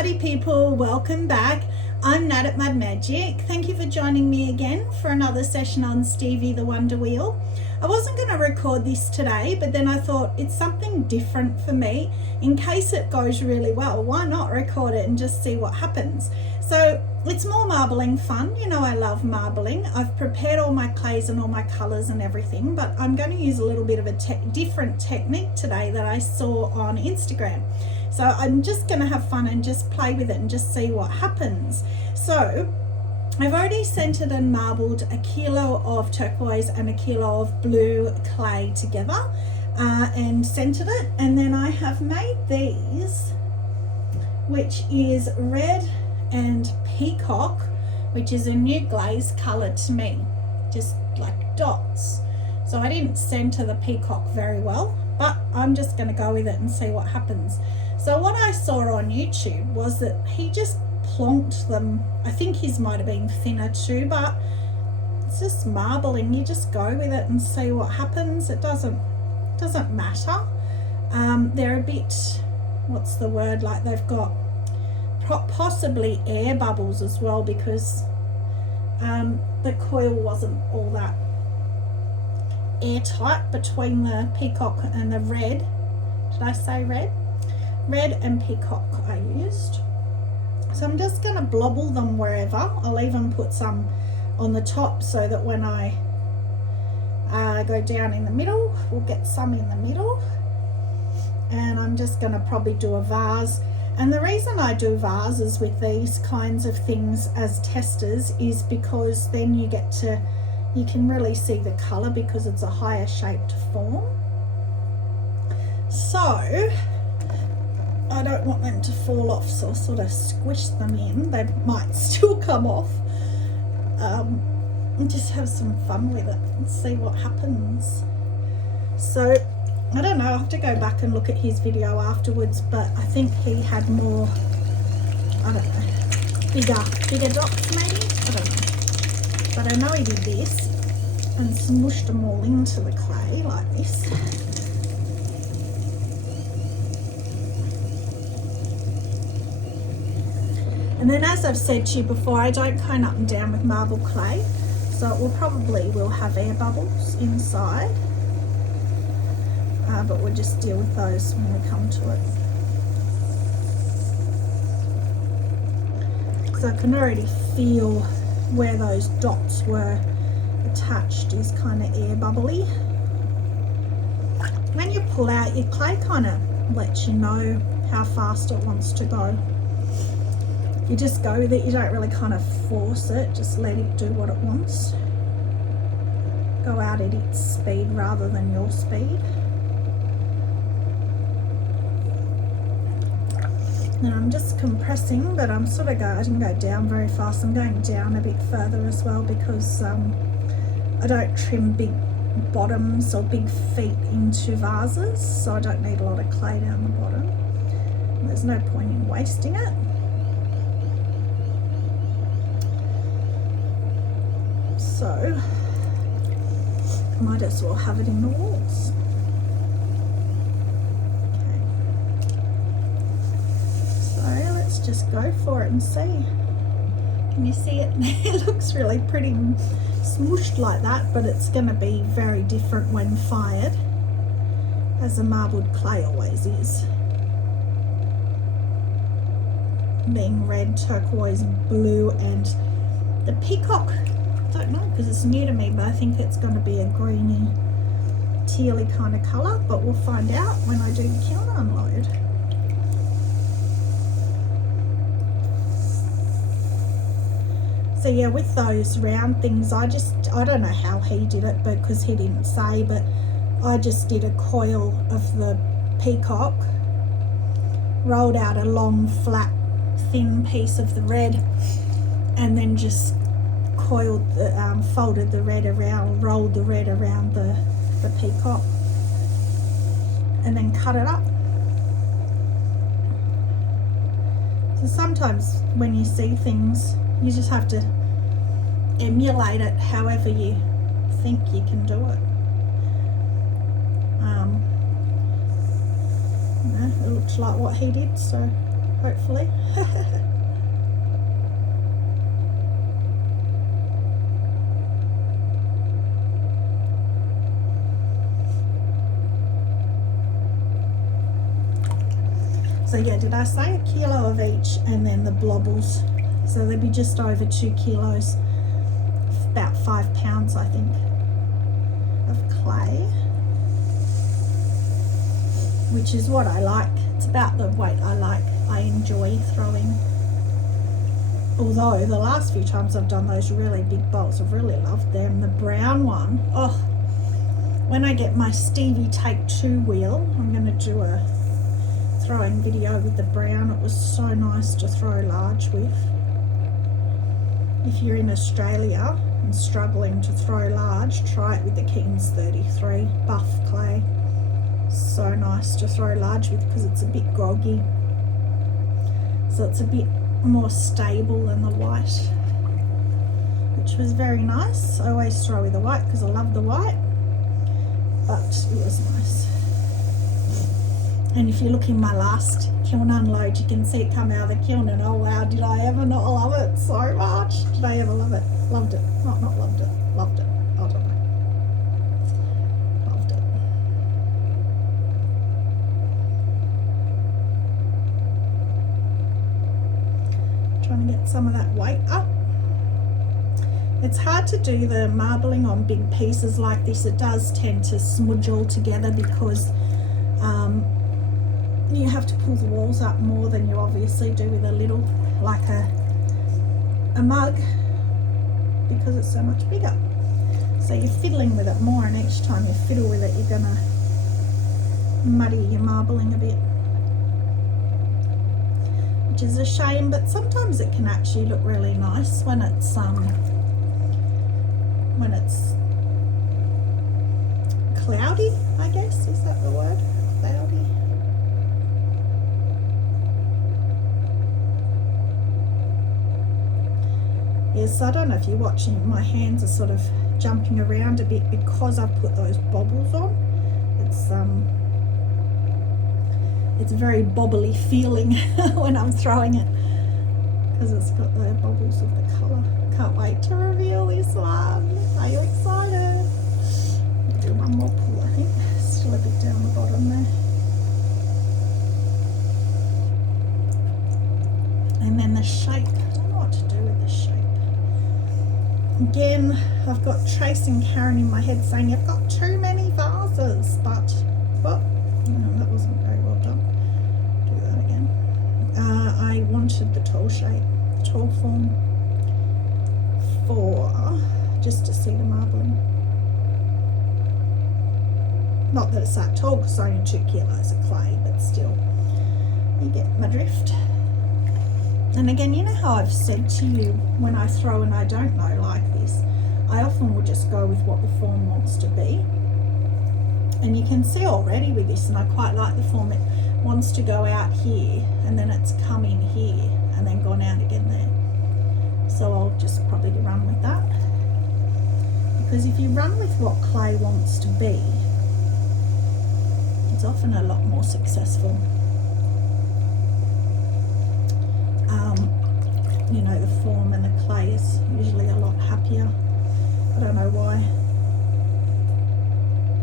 party people, welcome back. I'm Nat at Mud Magic. Thank you for joining me again for another session on Stevie the Wonder Wheel. I wasn't going to record this today, but then I thought it's something different for me. In case it goes really well, why not record it and just see what happens? So it's more marbling fun. You know I love marbling. I've prepared all my clays and all my colours and everything, but I'm going to use a little bit of a different technique today that I saw on Instagram. So I'm just going to have fun and just play with it and just see what happens. So I've already centered and marbled a kilo of turquoise and a kilo of blue clay together and centered it. And then I have made these, which is red and peacock, which is a new glaze color to me, just like dots. So I didn't center the peacock very well, but I'm just going to go with it and see what happens. So what I saw on YouTube was that he just plonked them. I think his might have been thinner too, but it's just marbling. You just go with it and see what happens. It doesn't matter. They're a bit, what's the word, like they've got possibly air bubbles as well, because the coil wasn't all that airtight between the peacock and the red. Did I say red? Red and peacock I used. So I'm just going to blobble them wherever. I'll even put some on the top so that when I go down in the middle, we'll get some in the middle. And I'm just going to probably do a vase. And the reason I do vases with these kinds of things as testers is because then you can really see the colour because it's a higher shaped form. So I don't want them to fall off, so I'll sort of squish them in. They might still come off. And just have some fun with it and see what happens. So I don't know, I'll have to go back and look at his video afterwards, but I think he had more, I don't know, bigger dots maybe? I don't know. But I know he did this and smooshed them all into the clay like this. And then, as I've said to you before, I don't cone up and down with marble clay, so it will have air bubbles inside. But we'll just deal with those when we come to it. So I can already feel where those dots were attached is kind of air bubbly. When you pull out, your clay kind of lets you know how fast it wants to go. You just go with it, you don't really kind of force it, just let it do what it wants. Go out at its speed rather than your speed. Now I'm just compressing, but I'm sort of I didn't go down very fast. I'm going down a bit further as well because I don't trim big bottoms or big feet into vases, so I don't need a lot of clay down the bottom. There's no point in wasting it. So I might as well have it in the walls. Let's just go for it and see. Can you see it? It looks really pretty smooshed like that, but it's going to be very different when fired, as a marbled clay always is. Being red, turquoise, blue, and the peacock, I don't know because it's new to me, but I think it's going to be a greeny, tealy kind of colour, but we'll find out when I do the counter unload. So yeah, with those round things, I don't know how he did it, but because he didn't say, but I just did a coil of the peacock, rolled out a long, flat, thin piece of the red, and then just coiled, folded the red around, rolled the red around the peacock, and then cut it up. So sometimes when you see things, you just have to emulate it however you think you can do it. You know, it looks like what he did, so hopefully. So yeah, did I say a kilo of each, and then the blobbles? So they'd be just over 2 kilos, about 5 pounds, I think, of clay, which is what I like. It's about the weight I like. I enjoy throwing. Although the last few times I've done those really big bowls, I've really loved them. The brown one, oh, when I get my Stevie Take 2 wheel, I'm going to do a throwing video with the brown. It was so nice to throw large with. If you're in Australia and struggling to throw large, try it with the Keaton's 33 buff clay. So nice to throw large with because it's a bit groggy, so it's a bit more stable than the white, which was very nice. I always throw with the white because I love the white, but it was nice. And if you look in my last kiln unload, you can see it come out of the kiln, and oh wow, did I ever not love it so much? Did I ever love it? Loved it. Not loved it. Loved it. I don't know. Loved it. Trying to get some of that weight up. It's hard to do the marbling on big pieces like this. It does tend to smudge all together because you have to pull the walls up more than you obviously do with a little, like a mug, because it's so much bigger. So you're fiddling with it more, and each time you fiddle with it, you're gonna muddy your marbling a bit, which is a shame. But sometimes it can actually look really nice when it's cloudy, I guess, is that the word? Cloudy. Yes, I don't know if you're watching, my hands are sort of jumping around a bit because I've put those bobbles on. It's a very bobbly feeling when I'm throwing it because it's got the bubbles of the colour. Can't wait to reveal this one. Are you excited? I'll do one more pull, I think. Still a bit down the bottom there. And then the shape. I don't know what to do with the shape. Again, I've got Tracy and Karen in my head saying you've got too many vases, but no, that wasn't very well done. Do that again. I wanted the tall shape, tall form, for just to see the marbling. Not that it's that tall because it's only 2 kilos of clay, but still, you get my drift. And again, you know how I've said to you when I throw and I don't know like this, I often will just go with what the form wants to be. And you can see already with this, and I quite like the form, it wants to go out here and then it's come in here and then gone out again there. So I'll just probably run with that. Because if you run with what clay wants to be, it's often a lot more successful. You know, the form and the clay is usually a lot happier. I don't know why.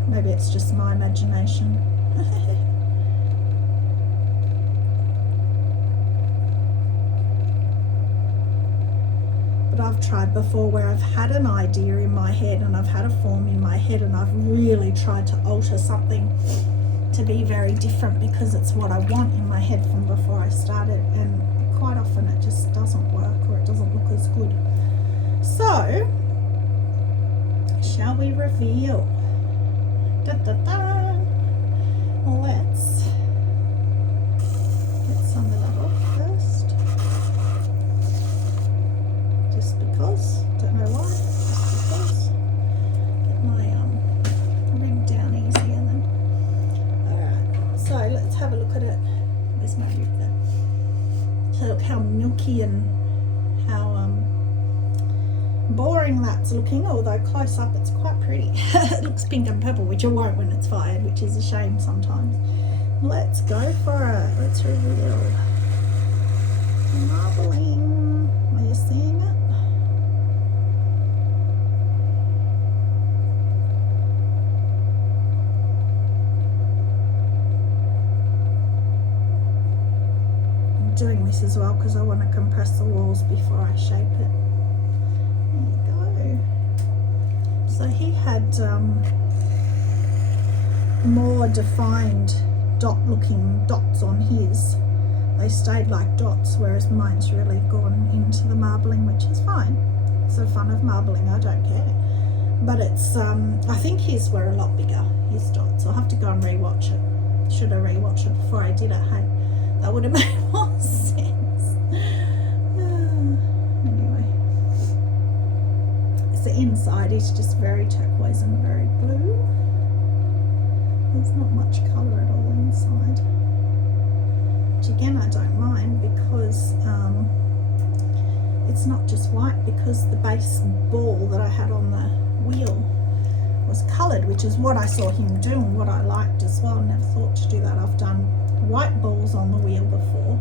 Maybe it's just my imagination. But I've tried before where I've had an idea in my head and I've had a form in my head and I've really tried to alter something to be very different because it's what I want in my head from before I started, and quite often it just doesn't work or it doesn't look as good. So, shall we reveal? Da, da, da. Let's get some of that off first. Just because, don't know why, just because. Get my rig down easy and then. Alright, so let's have a look at it. Where's my rig there? So look how milky and how boring that's looking, although close up it's quite pretty. It looks pink and purple, which it won't when it's fired, which is a shame sometimes. Let's go for it. Let's reveal. Marbling. Are you seeing it? I'm doing this as well because I want to compress the walls before I shape it. There you go. So he had more defined dot-looking dots on his. They stayed like dots, whereas mine's really gone into the marbling, which is fine. It's the fun of marbling, I don't care. But it's, I think his were a lot bigger, his dots. I'll have to go and rewatch it. Should have rewatched it before I did it, hey? That would have made more sense. Anyway. So the inside is just very turquoise and very blue. There's not much colour at all inside. Which again I don't mind because it's not just white, because the base ball that I had on the wheel was coloured, which is what I saw him do and what I liked as well. Never thought to do that. I've done white balls on the wheel before,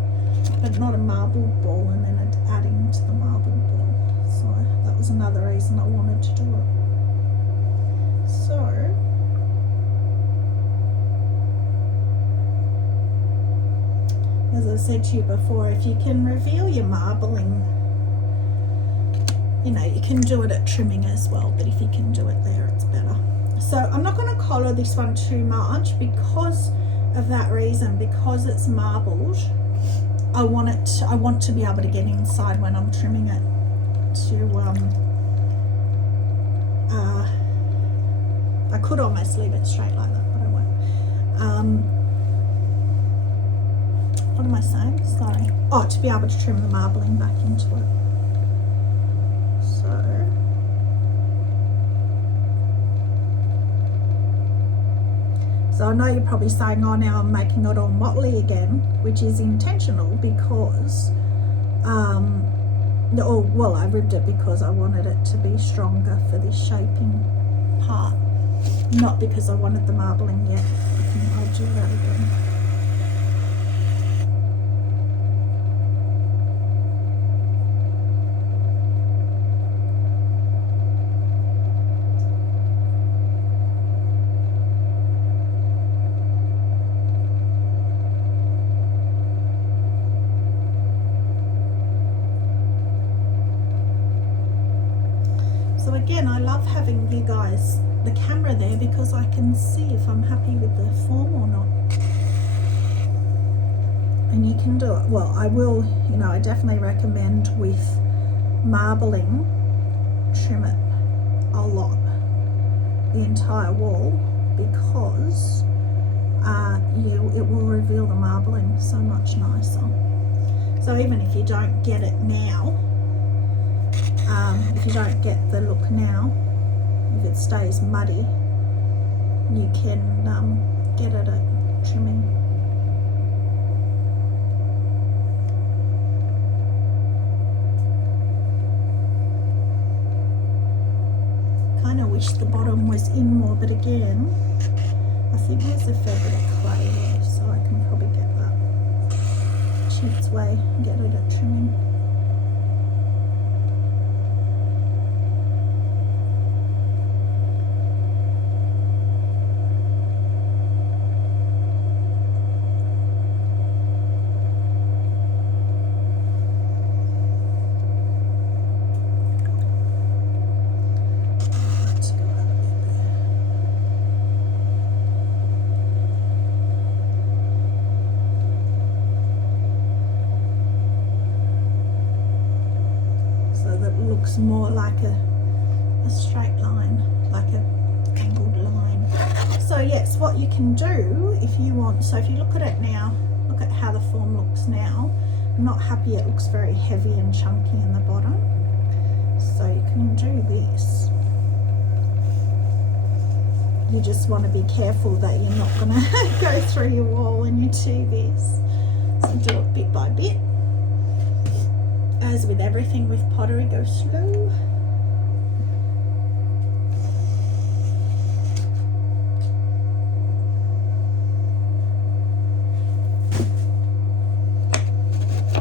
but not a marble ball, and then adding to the marble ball. So that was another reason I wanted to do it. So as I said to you before, if you can reveal your marbling, you know, you can do it at trimming as well, but if you can do it there, it's better. So I'm not going to collar this one too much because of that reason, because it's marbled. I want to be able to get inside when I'm trimming it I could almost leave it straight like that, but I won't. What am I saying? Sorry. Oh, to be able to trim the marbling back into it. So I know you're probably saying, oh, now I'm making it all motley again, which is intentional because, well, I ribbed it because I wanted it to be stronger for this shaping part, not because I wanted the marbling yet. I'll do that again. So again, I love having you guys, the camera there, because I can see if I'm happy with the form or not. And you can do it, well, I will, you know, I definitely recommend with marbling, trim it a lot, the entire wall, because it will reveal the marbling so much nicer. So even if you don't get it now, if you don't get the look now, if it stays muddy, you can get it at trimming. Kind of wish the bottom was in more, but again, I think there's a fair bit of clay there, so I can probably get that cheats way and get it at trimming. More like a straight line, like a angled line. So yes, what you can do if you want, so if you look at it now, look at how the form looks now. I'm not happy, it looks very heavy and chunky in the bottom, so you can do this. You just want to be careful that you're not going to go through your wall when you do this, so do it bit by bit. As with everything with pottery, go slow.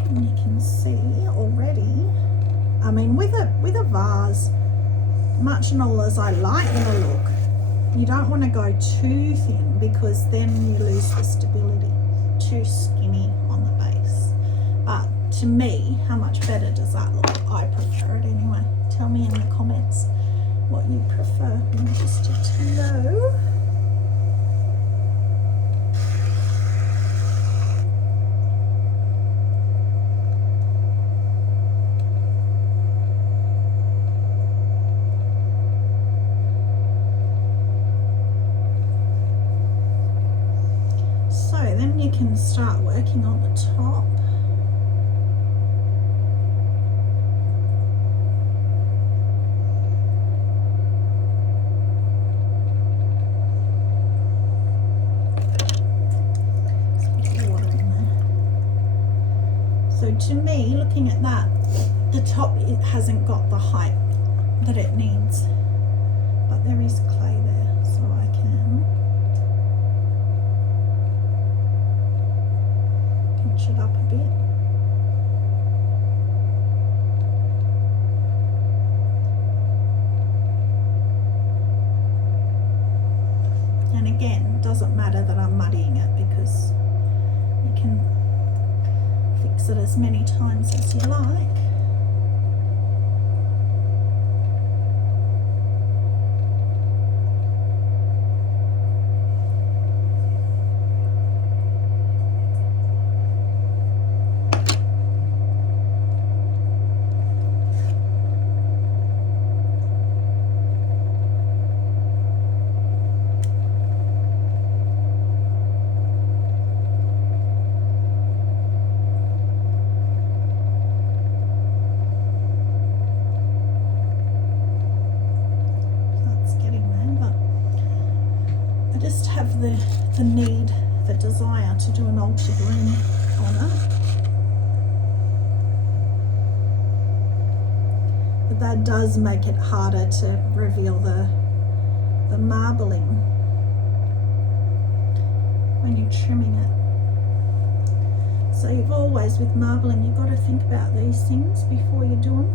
And you can see already, I mean, with a vase, much and all as I like the look, you don't want to go too thin because then you lose the stability. Too skinny on the base. But to me, how much better does that look? I prefer it anyway. Tell me in the comments what you prefer. I'm interested to know. So then you can start working on the top. So to me, looking at that, the top, it hasn't got the height that it needs, but there is clay there, so I can pinch it up a bit. And again, it doesn't matter that I'm muddying it because you can fix it as many times as you like. Have the need, the desire to do an altered rim on it. But that does make it harder to reveal the marbling when you're trimming it. So you've always, with marbling, you've got to think about these things before you do them.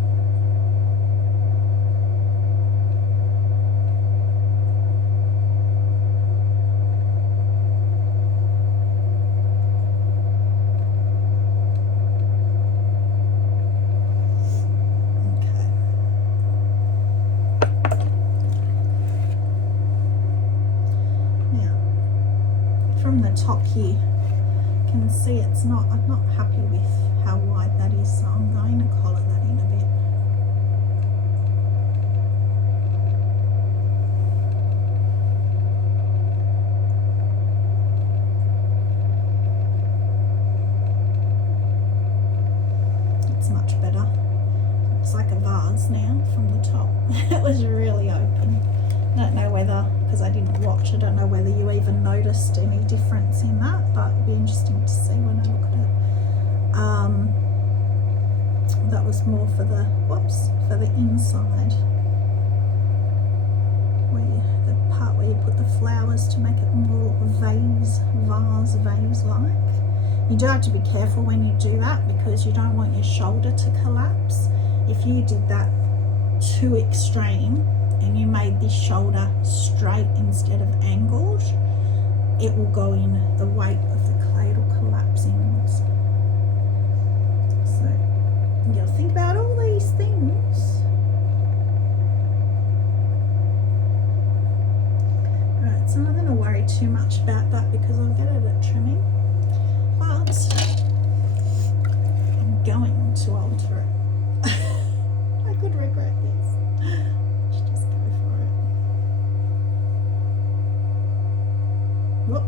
From the top here, you can see it's not, I'm not happy with how wide that is, so I'm going to collar that in a bit. It's much better. It's like a vase now from the top. It was really open. I don't know whether, because I didn't watch, I don't know whether you even noticed any difference in that, but it'd be interesting to see when I look at it. That was more for the, for the inside, where the part where you put the flowers to make it more vase-like. You do have to be careful when you do that because you don't want your shoulder to collapse. If you did that too extreme, and you made this shoulder straight instead of angled, it will go in, the weight of the clay, it'll collapse inwards. So you gotta think about all these things. Alright, so I'm not gonna worry too much about that because I'll get it at trimming, but I'm going to alter it. I could regret this. Whoop.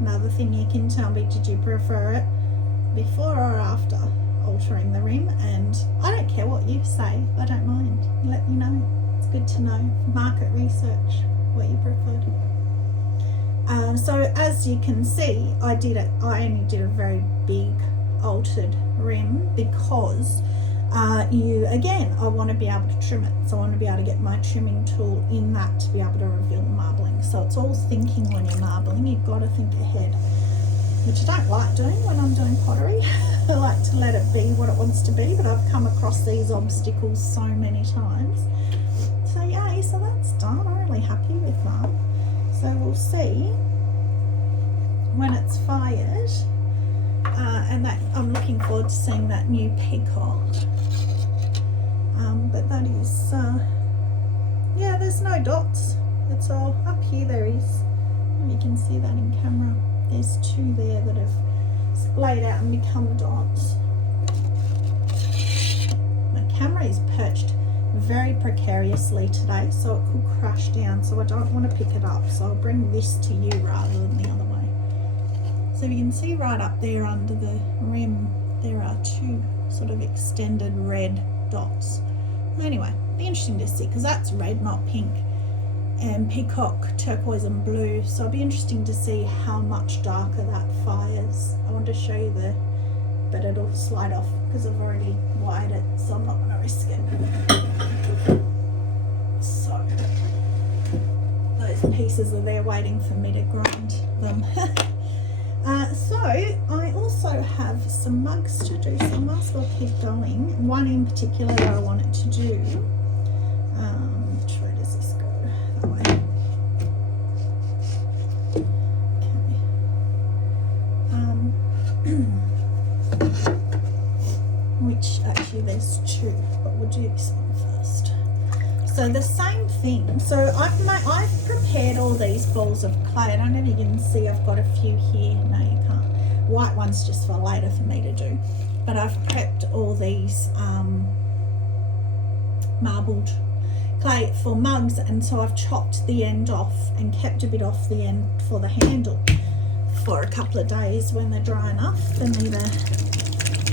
Another thing you can tell me, did you prefer it before or after altering the rim? And I don't care what you say, I don't mind. Let me know. It's good to know. Market research, what you preferred. So as you can see, I only did a very big altered rim because I want to be able to trim it. So I want to be able to get my trimming tool in that to be able to reveal the marbling. So it's all thinking when you're marbling. You've got to think ahead, which I don't like doing when I'm doing pottery. I like to let it be what it wants to be, but I've come across these obstacles so many times. So yay, so that's done. I'm really happy with that. So we'll see when it's fired. And that I'm looking forward to seeing that new peacock. But that is, yeah, there's no dots. It's all up here. There is. You can see that in camera. There's two there that have splayed out and become dots. My camera is perched very precariously today, so it could crash down. So I don't want to pick it up. So I'll bring this to you rather than the other way. So you can see right up there under the rim, there are two sort of extended red dots. Anyway, be interesting to see, because that's red, not pink, and peacock, turquoise and blue. So it'll be interesting to see how much darker that fires. I want to show you but it'll slide off because I've already wired it, so I'm not going to risk it. So those pieces are there waiting for me to grind them. So I also have some mugs to do, so I might as well keep going. One in particular that I wanted to do. Which way does this go? That way. Okay. Which actually there's two, but we'll do this one first. So the same thing. So I've prepared all these balls of clay. I don't know if you can see, I've got a few here. No, you can't. White one's just for later for me to do. But I've prepped all these marbled clay for mugs, and so I've chopped the end off and kept a bit off the end for the handle for a couple of days. When they're dry enough, they need a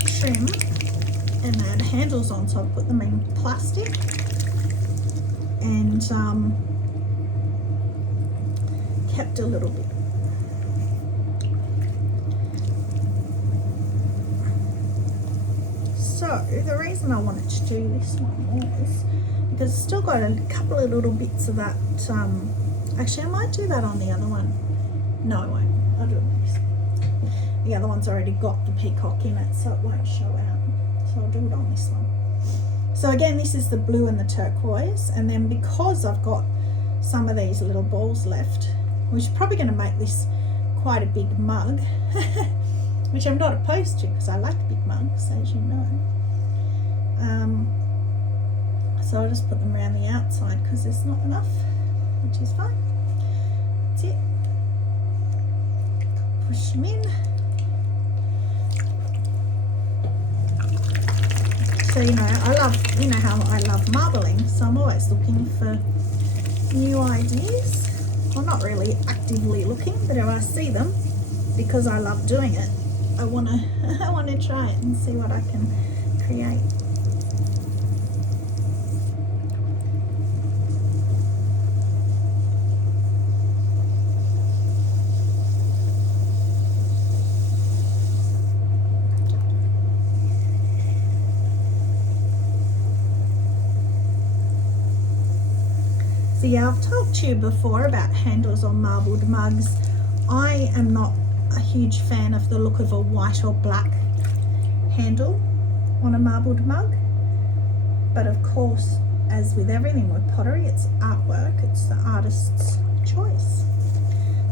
trim and they had handles on, so I put them in plastic and kept a little bit. So the reason I wanted to do this one was because it's still got a couple of little bits of that. Actually, I might do that on the other one. No, I won't. I'll do it on this. The other one's already got the peacock in it, so it won't show out. So I'll do it on this one. So again, this is the blue and the turquoise, and then because I've got some of these little balls left, which is probably going to make this quite a big mug, which I'm not opposed to because I like big mugs, as you know. So I'll just put them around the outside because there's not enough, which is fine. That's it. Push them in. So, you know, you know how I love marbling, so I'm always looking for new ideas. Well, not really actively looking, but if I see them, because I love doing it, I want to try it and see what I can create. So yeah, I've talked to you before about handles on marbled mugs. I am not a huge fan of the look of a white or black handle on a marbled mug. But of course, as with everything with pottery, it's artwork, it's the artist's choice.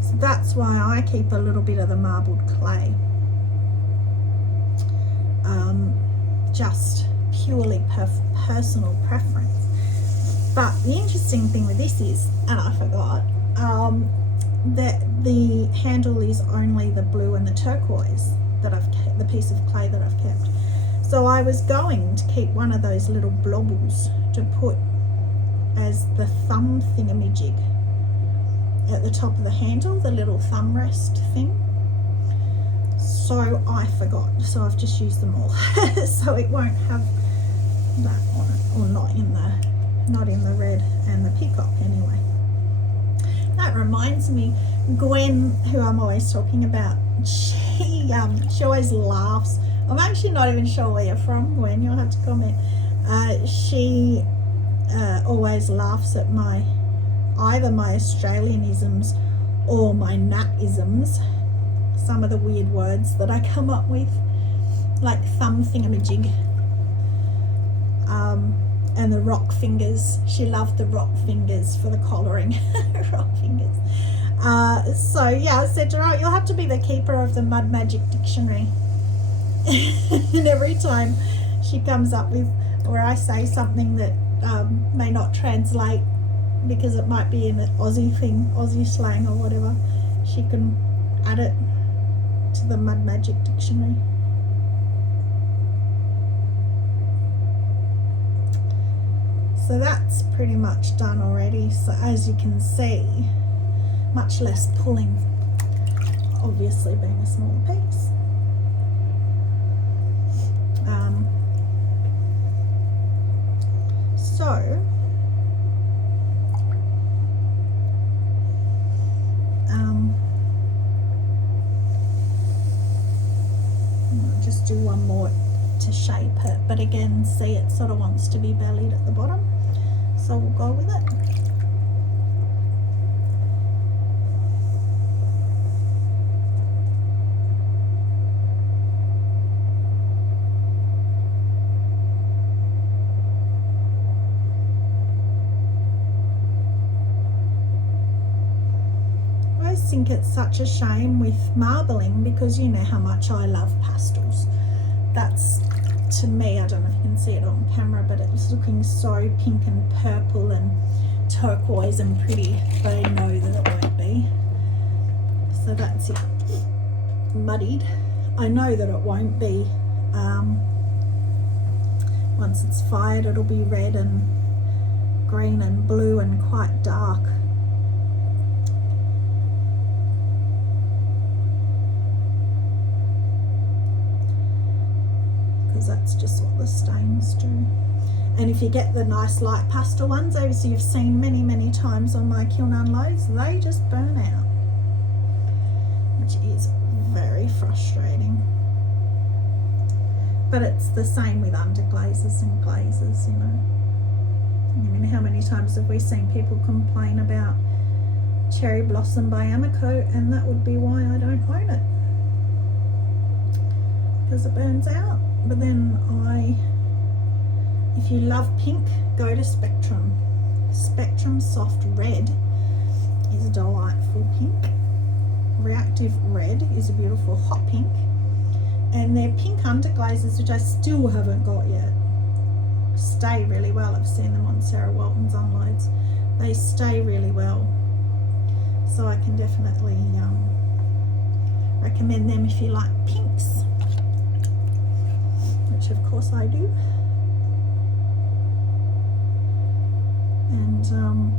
So that's why I keep a little bit of the marbled clay. Just purely personal preference. But the interesting thing with this is, and I forgot, that the handle is only the blue and the turquoise that I've kept, the piece of clay that I've kept. So I was going to keep one of those little blobbles to put as the thumb thingamajig at the top of the handle, the little thumb rest thing. So I forgot, so I've just used them all. So it won't have that on it, or not in the red and the peacock anyway. That reminds me, Gwen, who I'm always talking about, she always laughs. I'm actually not even sure where you're from, Gwen. You'll have to comment. She always laughs at either my Australianisms or my Nat-isms. Some of the weird words that I come up with, like thumb thingamajig, and the rock fingers. She loved the rock fingers for the collaring. Rock fingers. So yeah, I said to her, you'll have to be the keeper of the Mud Magic Dictionary. And every time she comes up with, or I say something that may not translate because it might be an Aussie thing, Aussie slang or whatever, she can add it to the Mud Magic Dictionary. So that's pretty much done already. So as you can see, much less pulling, obviously being a small piece. So I'll just do one more to shape it, but again, see, it sort of wants to be bellied at the bottom, so we'll go with it. I think it's such a shame with marbling, because you know how much I love pastels. That's, to me, I don't know if you can see it on camera, but it's looking so pink and purple and turquoise and pretty, but I know that it won't be. So that's it, muddied. I know that it won't be. Once it's fired, it'll be red and green and blue and quite dark. That's just what the stains do. And if you get the nice light pastel ones, obviously you've seen many times on my kiln unloads, they just burn out, which is very frustrating. But it's the same with underglazes and glazes, you know. I mean, how many times have we seen people complain about Cherry Blossom by Amico, and that would be why I don't own it, because it burns out. But then if you love pink, go to Spectrum. Spectrum Soft Red is a delightful pink. Reactive Red is a beautiful hot pink. And their pink underglazes, which I still haven't got yet, stay really well. I've seen them on Sarah Walton's unloads. They stay really well. So I can definitely recommend them if you like pinks, which of course I do. And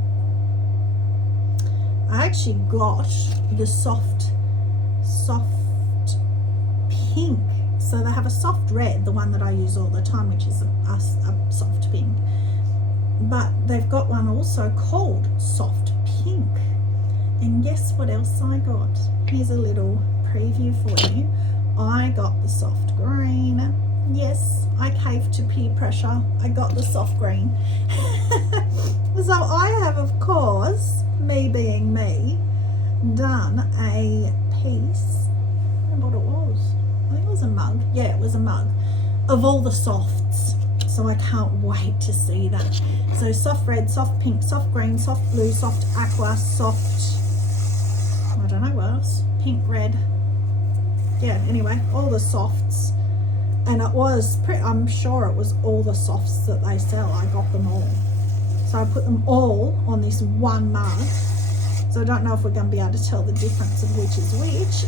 I actually got the soft pink. So they have a soft red, the one that I use all the time, which is a soft pink, but they've got one also called soft pink. And guess what else I got? Here's a little preview for you. I got the soft green. Yes, I caved to peer pressure. I got the soft green. So I have, of course, me being me, done a piece. I don't know what it was. I think it was a mug. Yeah, it was a mug of all the softs. So I can't wait to see that. So soft red, soft pink, soft green, soft blue, soft aqua, soft, I don't know what else, pink, red. Yeah, anyway, all the softs. And it was, I'm sure it was all the softs that they sell. I got them all. So I put them all on this one mug. So I don't know if we're going to be able to tell the difference of which is which.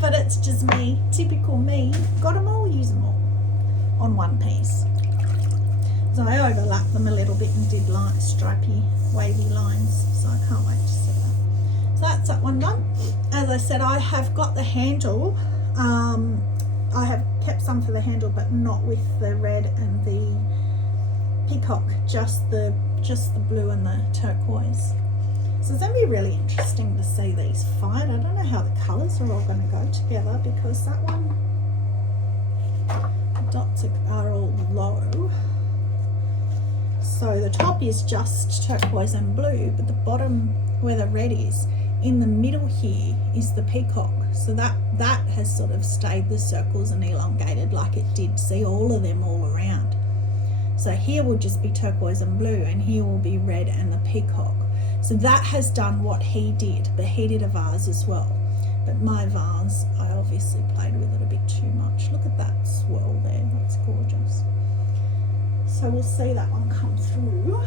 But it's just me, typical me. Got them all, use them all on one piece. So I overlapped them a little bit and did like stripy, wavy lines. So I can't wait to see that. So that's that one done. As I said, I have got the handle. I have kept some for the handle, but not with the red and the peacock, just the blue and the turquoise. So it's going to be really interesting to see these fight. I don't know how the colours are all going to go together, because that one, the dots are all low. So the top is just turquoise and blue, but the bottom where the red is, in the middle here, is the peacock. So that has sort of stayed the circles and elongated like it did. See all of them all around. So here will just be turquoise and blue, and here will be red and the peacock. So that has done what he did, but he did a vase as well. But my vase, I obviously played with it a bit too much. Look at that swirl there, that's gorgeous. So we'll see that one come through.